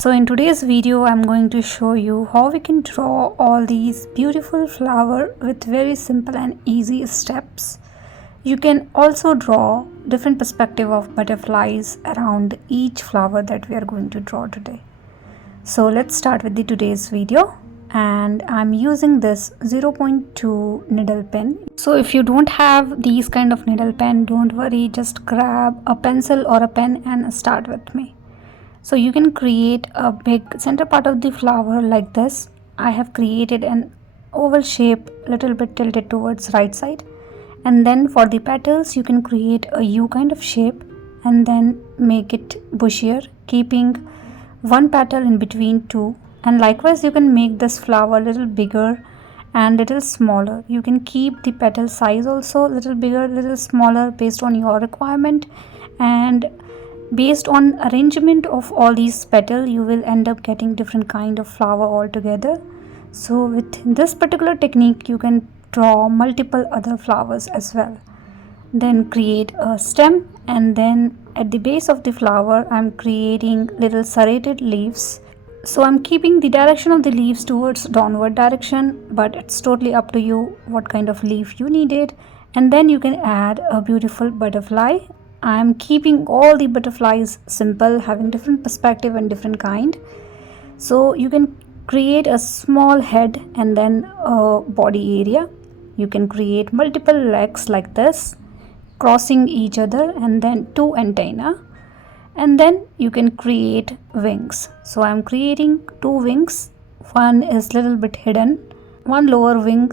So in today's video I'm going to show you how we can draw all these beautiful flower with very simple and easy steps. You can also draw different perspective of butterflies around each flower that we are going to draw today. So let's start with today's video, and I'm using this 0.2 needle pen. So if you don't have these kind of needle pen, don't worry, just grab a pencil or a pen and start with me. So you can create a big center part of the flower like this. I have created an oval shape, little bit tilted towards right side, and then for the petals you can create a U kind of shape and then make it bushier, keeping one petal in between two. And likewise you can make this flower a little bigger and little smaller. You can keep the petal size also little bigger, little smaller based on your requirement, and based on arrangement of all these petals you will end up getting different kind of flower altogether. So with this particular technique you can draw multiple other flowers as well. Then create a stem, and then at the base of the flower I'm creating little serrated leaves. So I'm keeping the direction of the leaves towards downward direction, but it's totally up to you what kind of leaf you needed. And then you can add a beautiful butterfly. I'm keeping all the butterflies simple, having different perspective and different kind. So you can create a small head and then a body area. You can create multiple legs like this, crossing each other, and then two antennae. And then you can create wings. So I'm creating two wings. One is little bit hidden, one lower wing.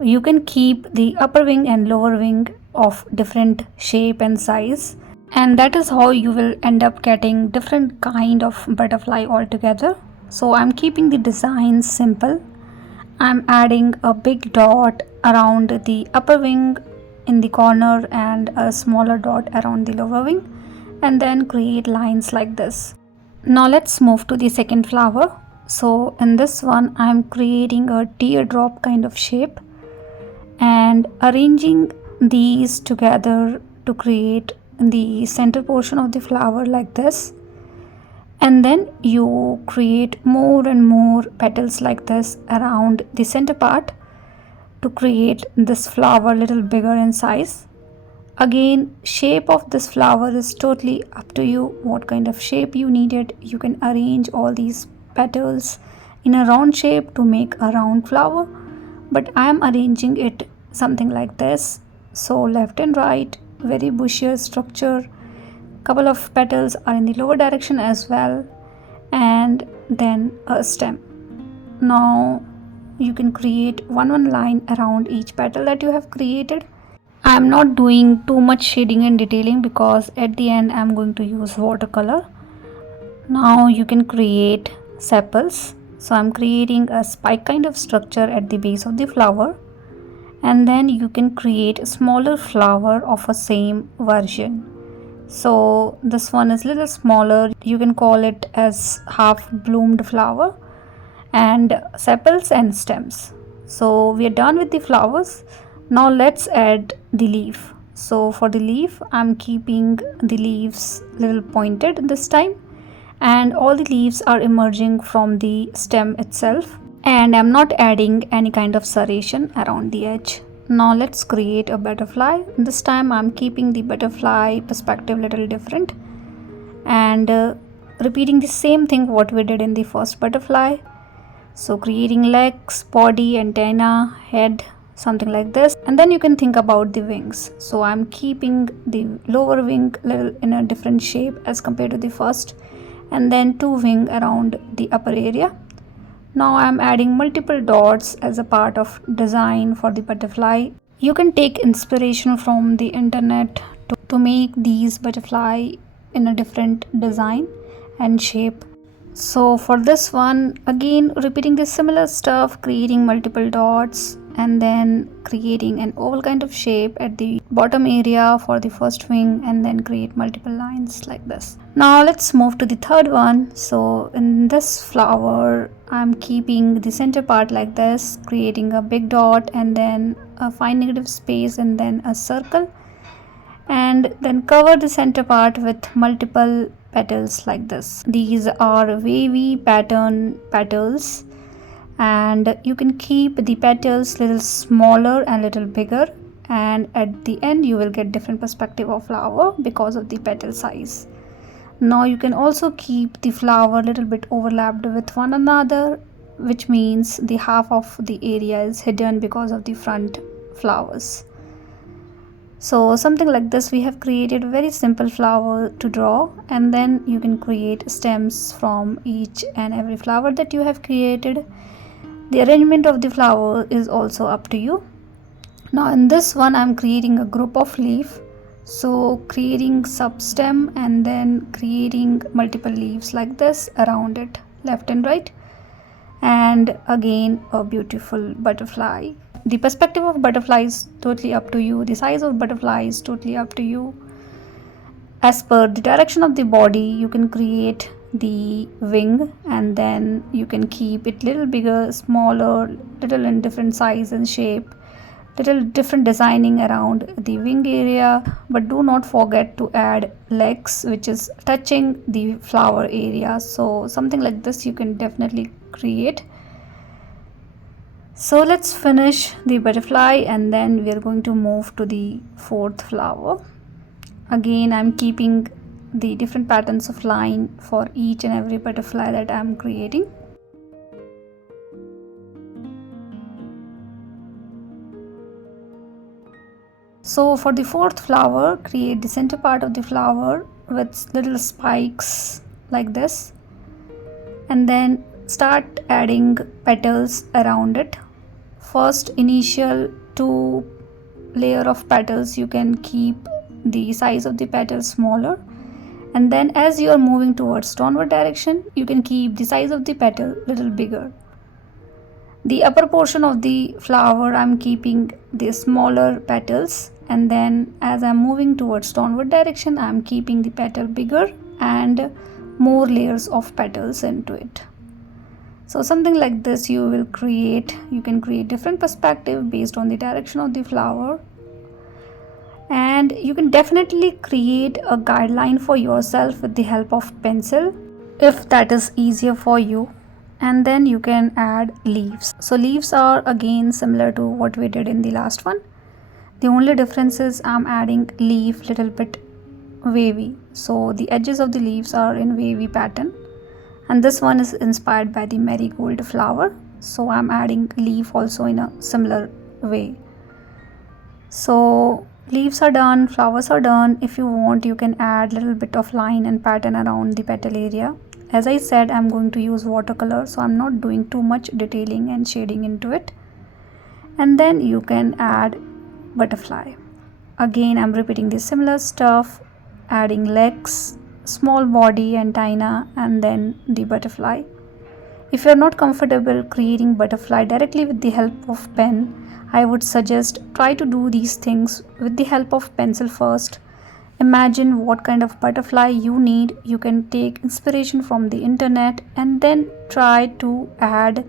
You can keep the upper wing and lower wing of different shape and size, and that is how you will end up getting different kind of butterfly altogether. So I'm keeping the design simple. I'm adding a big dot around the upper wing in the corner and a smaller dot around the lower wing, and then create lines like this. Now let's move to the second flower. So in this one I'm creating a teardrop kind of shape and arranging these together to create the center portion of the flower like this. And then you create more and more petals like this around the center part to create this flower a little bigger in size. Again, shape of this flower is totally up to you what kind of shape you needed. You can arrange all these petals in a round shape to make a round flower, but I am arranging it something like this. So left and right, very bushier structure. Couple of petals are in the lower direction as well, and then a stem. Now you can create one line around each petal that you have created. I am not doing too much shading and detailing because at the end I am going to use watercolor. Now you can create sepals. So I am creating a spike kind of structure at the base of the flower, and then you can create a smaller flower of a same version. So this one is little smaller, you can call it as half bloomed flower, and sepals and stems. So we are done with the flowers. Now let's add the leaf. So for the leaf I'm keeping the leaves little pointed this time, and all the leaves are emerging from the stem itself, and I'm not adding any kind of serration around the edge. Now let's create a butterfly. This time I'm keeping the butterfly perspective little different and repeating the same thing what we did in the first butterfly. So creating legs, body, antenna, head, something like this. And then you can think about the wings. So I'm keeping the lower wing little in a different shape as compared to the first, and then two wing around the upper area. Now I am adding multiple dots as a part of design for the butterfly. You can take inspiration from the internet to make these butterfly in a different design and shape. So for this one, again repeating the similar stuff, creating multiple dots and then creating an oval kind of shape at the bottom area for the first wing, and then create multiple lines like this. Now let's move to the third one. So in this flower I'm keeping the center part like this, creating a big dot and then a fine negative space and then a circle, and then cover the center part with multiple petals like this. These are wavy pattern petals, and you can keep the petals little smaller and little bigger, and at the end you will get different perspective of flower because of the petal size. Now you can also keep the flower little bit overlapped with one another, which means the half of the area is hidden because of the front flowers. So something like this, we have created a very simple flower to draw, and then you can create stems from each and every flower that you have created. The arrangement of the flower is also up to you. Now in this one I'm creating a group of leaf, so creating sub stem and then creating multiple leaves like this around it, left and right, and again a beautiful butterfly. The perspective of butterfly is totally up to you, the size of butterfly is totally up to you. As per the direction of the body, you can create the wing, and then you can keep it little bigger, smaller, little in different size and shape, little different designing around the wing area. But do not forget to add legs which is touching the flower area. So something like this you can definitely create. So let's finish the butterfly, and then we are going to move to the fourth flower. Again I'm keeping the different patterns of line for each and every butterfly that I'm creating. So for the fourth flower, create the center part of the flower with little spikes like this, and then start adding petals around it. First initial 2 layer of petals you can keep the size of the petals smaller, and then as you are moving towards downward direction you can keep the size of the petal little bigger. The upper portion of the flower I'm keeping the smaller petals, and then as I'm moving towards downward direction I'm keeping the petal bigger and more layers of petals into it. So something like this you will create. You can create different perspective based on the direction of the flower, and you can definitely create a guideline for yourself with the help of pencil if that is easier for you. And then you can add leaves. So leaves are again similar to what we did in the last one. The only difference is I'm adding leaf little bit wavy, so the edges of the leaves are in wavy pattern, and this one is inspired by the marigold flower, so I'm adding leaf also in a similar way. So leaves are done, flowers are done. If you want you can add little bit of line and pattern around the petal area. As I said, I'm going to use watercolor, so I'm not doing too much detailing and shading into it. And then you can add butterfly. Again I'm repeating the similar stuff, adding legs, small body, antenna, and then the butterfly. If you're not comfortable creating butterfly directly with the help of pen, I would suggest try to do these things with the help of pencil first. Imagine what kind of butterfly you need. You can take inspiration from the internet and then try to add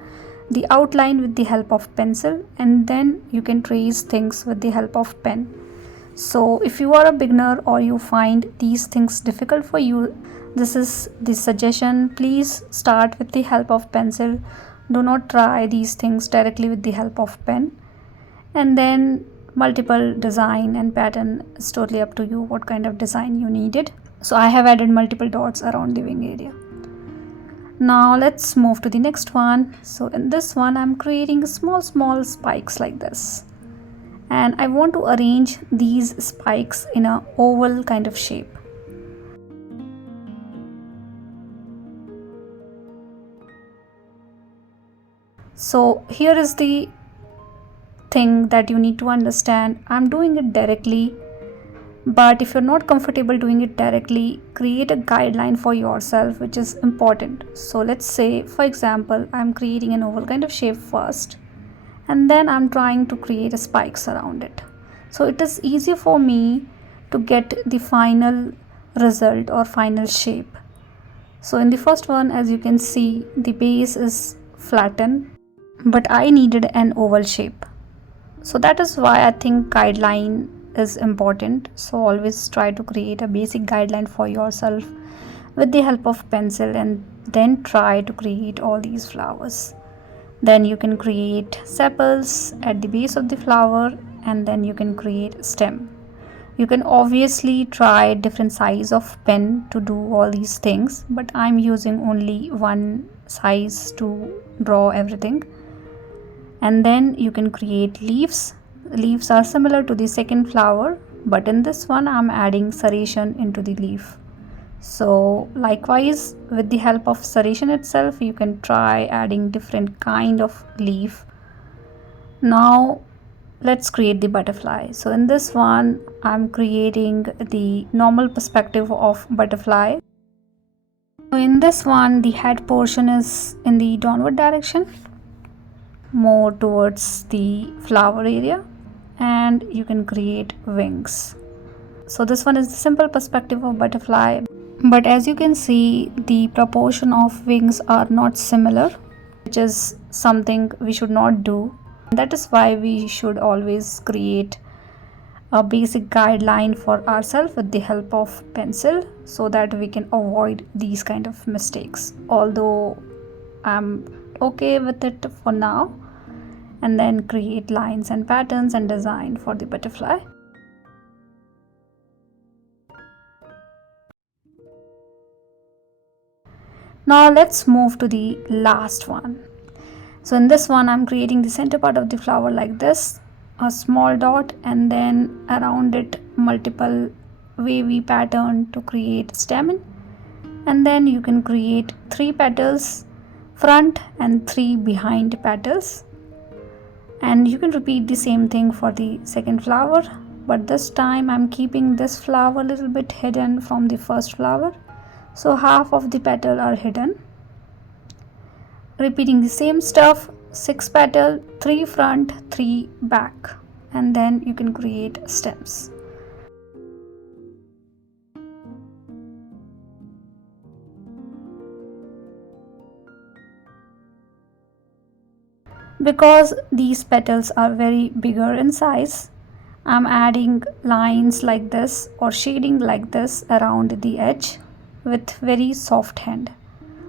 the outline with the help of pencil, and then you can trace things with the help of pen. So if you are a beginner or you find these things difficult for you, this is the suggestion. Please start with the help of pencil. Do not try these things directly with the help of pen. And then multiple design and pattern is totally up to you what kind of design you needed. So I have added multiple dots around the wing area. Now let's move to the next one. So in this one I'm creating small spikes like this, and I want to arrange these spikes in a oval kind of shape. So here is the thing that you need to understand. I'm doing it directly, but if you're not comfortable doing it directly, create a guideline for yourself, which is important. So let's say for example I'm creating an oval kind of shape first, and then I'm trying to create a spikes around it. So it is easier for me to get the final result or final shape. So in the first one, as you can see, the base is flattened, but I needed an oval shape. So that is why I think guideline is important. So always try to create a basic guideline for yourself with the help of pencil and then try to create all these flowers. Then you can create sepals at the base of the flower, and then you can create stem. You can obviously try different size of pen to do all these things, but I'm using only one size to draw everything. And then you can create leaves. Leaves are similar to the second flower, but in this one I'm adding serration into the leaf. So likewise, with the help of serration itself, you can try adding different kind of leaf. Now let's create the butterfly. So in this one I'm creating the normal perspective of butterfly. So in this one the head portion is in the downward direction, more towards the flower area, and you can create wings. So this one is the simple perspective of butterfly, but as you can see the proportion of wings are not similar, which is something we should not do. That is why we should always create a basic guideline for ourselves with the help of pencil, so that we can avoid these kind of mistakes. Although I'm okay with it for now, and then create lines and patterns and design for the butterfly. Now let's move to the last one. So in this one I'm creating the center part of the flower like this, a small dot, and then around it multiple wavy pattern to create stamen. And then you can create 3 petals front and 3 behind petals, and you can repeat the same thing for the second flower, but this time I'm keeping this flower a little bit hidden from the first flower, so half of the petal are hidden. Repeating the same stuff, 6 petal, 3 front, 3 back, and then you can create stems. Because these petals are very bigger in size, I'm adding lines like this or shading like this around the edge with very soft hand.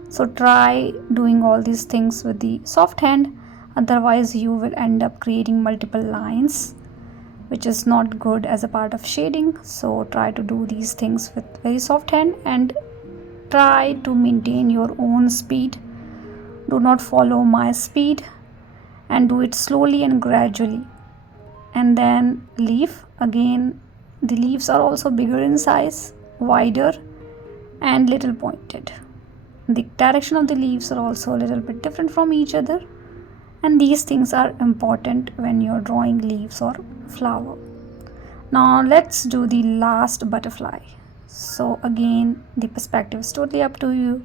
So try doing all these things with the soft hand, otherwise you will end up creating multiple lines, which is not good as a part of shading. So try to do these things with very soft hand and try to maintain your own speed. Do not follow my speed, and do it slowly and gradually. And then leaf, again the leaves are also bigger in size, wider and little pointed. The direction of the leaves are also a little bit different from each other, and these things are important when you're drawing leaves or flower. Now let's do the last butterfly. So again the perspective is totally up to you,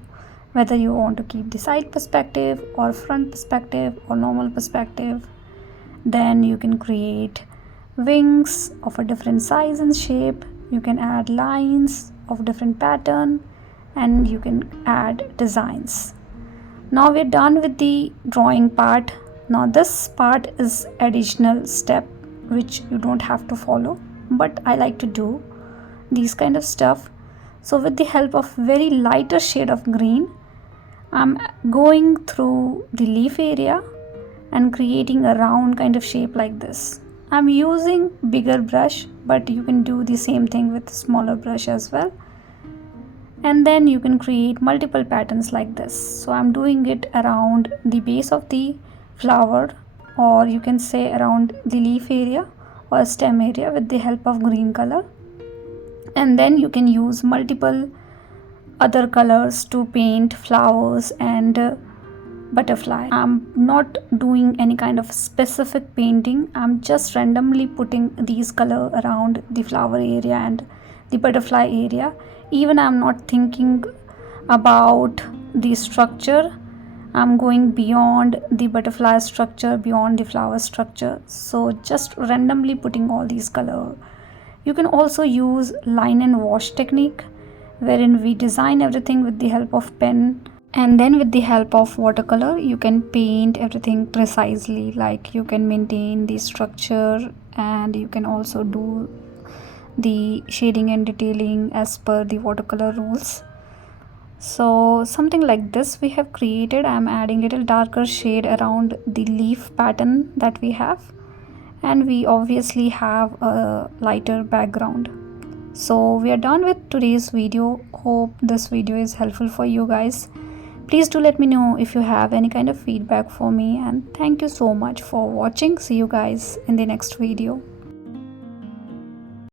whether you want to keep the side perspective or front perspective or normal perspective. Then you can create wings of a different size and shape, you can add lines of different pattern, and you can add designs. Now we're done with the drawing part. Now this part is additional step which you don't have to follow, but I like to do these kind of stuff. So with the help of very lighter shade of green, I'm going through the leaf area and creating a round kind of shape like this. I'm using bigger brush, but you can do the same thing with smaller brush as well. And then you can create multiple patterns like this. So I'm doing it around the base of the flower, or you can say around the leaf area or stem area with the help of green color. And then you can use multiple other colors to paint flowers and butterfly. I'm not doing any kind of specific painting, I'm just randomly putting these color around the flower area and the butterfly area. Even I'm not thinking about the structure, I'm going beyond the butterfly structure, beyond the flower structure, so just randomly putting all these color. You can also use line and wash technique, wherein we design everything with the help of pen, and then with the help of watercolor you can paint everything precisely, like you can maintain the structure and you can also do the shading and detailing as per the watercolor rules. So something like this we have created. I'm adding little darker shade around the leaf pattern that we have, and we obviously have a lighter background. So we are done with today's video. Hope this video is helpful for you guys. Please do let me know if you have any kind of feedback for me, and thank you so much for watching. See you guys in the next video.